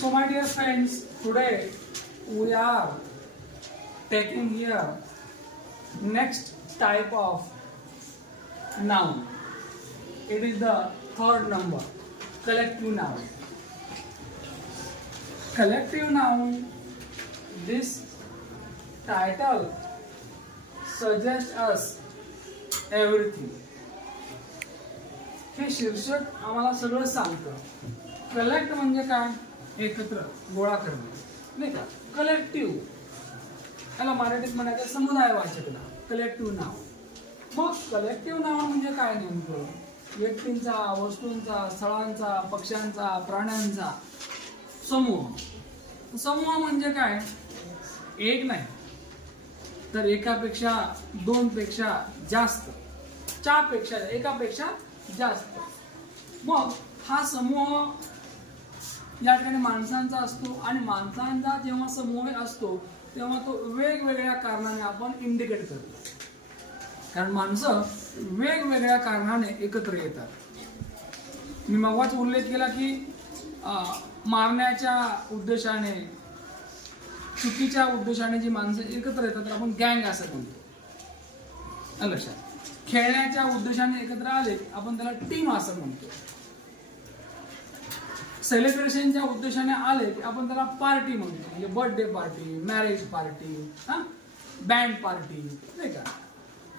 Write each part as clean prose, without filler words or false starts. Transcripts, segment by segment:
So my dear friends, today we are taking here next type of noun. It is the third number, collective noun. Collective noun, this title suggests us everything. हे शीर्षक आम्हाला सगळं सांगतं. Collect म्हणजे काय? एकत्र गोळा करणे, नाही का? कलेक्टिव्ह, त्याला मराठीत म्हणायचं समुदाय वाचक नाव, कलेक्टिव्ह नाव. मग कलेक्टिव्ह नाव म्हणजे काय? नेमकं व्यक्तींचा, वस्तूंचा, स्थळांचा, पक्ष्यांचा, प्राण्यांचा समूह. समूह म्हणजे काय? एक नाही तर एकापेक्षा, दोनपेक्षा जास्त, चारपेक्षा, एकापेक्षा जास्त. मग हा समूह या ठिकाणी माणसांचा असतो आणि माणसांचा जेव्हा समूह असतो तेव्हा तो वेगवेगळ्या कारणाने आपण इंडिकेट करतो, कारण माणसं वेगवेगळ्या कारणाने एकत्र येतात. मी मगाच उल्लेख केला की मारण्याच्या उद्देशाने, चुकीच्या उद्देशाने जी माणसं एकत्र येतात तर आपण गँग असं म्हणतो. लक्षात. खेळण्याच्या उद्देशाने एकत्र आले आपण त्याला टीम असं म्हणतो. सेलिब्रेशनच्या उद्देशाने आले की आपण त्याला पार्टी म्हणतो, म्हणजे birthday party, marriage party, band party, नाही का?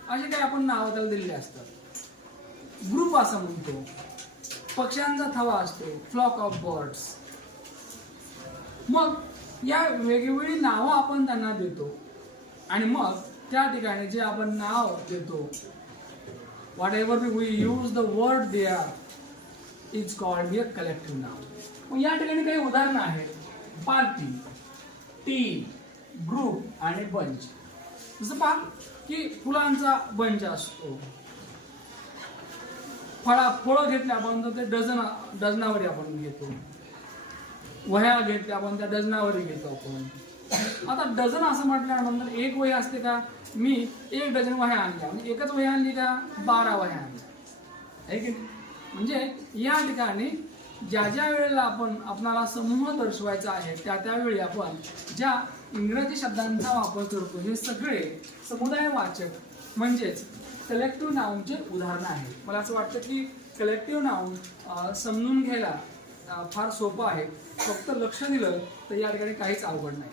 असे काही आपण नावं त्याला दिलेली असतात. ग्रुप असं म्हणतो. पक्ष्यांचा थवा असतो, फ्लॉक ऑफ बर्ड्स. मग या वेगवेगळी नावं आपण त्यांना देतो आणि मग त्या ठिकाणी जे आपण नाव देतो, whatever we use the word there is called a collective noun. मग या ठिकाणी काही उदाहरणं आहेत. पार्टी, टीम, ग्रुप आणि बंच. जसं पहा की फुलांचा बंच असतो. फळं घेतल्या आपण तर ते डझनावरी आपण घेतो. वह्या घेतल्या आपण त्या डझनावरी घेतो आपण. आता डझन असं म्हटल्यानंतर एक वही असते का? मी 1 डझन वह्या आणल्या, म्हणजे एकच वही आणली का? 12 वह्या आणल्या, आहे की नाही? म्हणजे या ठिकाणी ज्या ज्या वेळेला आपणाला समूह दर्शवायचा आहे त्या त्यावेळी आपण ज्या इंग्रजी शब्दांचा वापर करतो हे सगळे समुदायवाचक म्हणजेच कलेक्टिव्ह नाऊनचे उदाहरणं आहेत. मला असं वाटतं की कलेक्टिव्ह नाऊन समजून घ्यायला फार सोपं आहे. फक्त लक्ष दिलं तर या ठिकाणी काहीच अवघड नाही.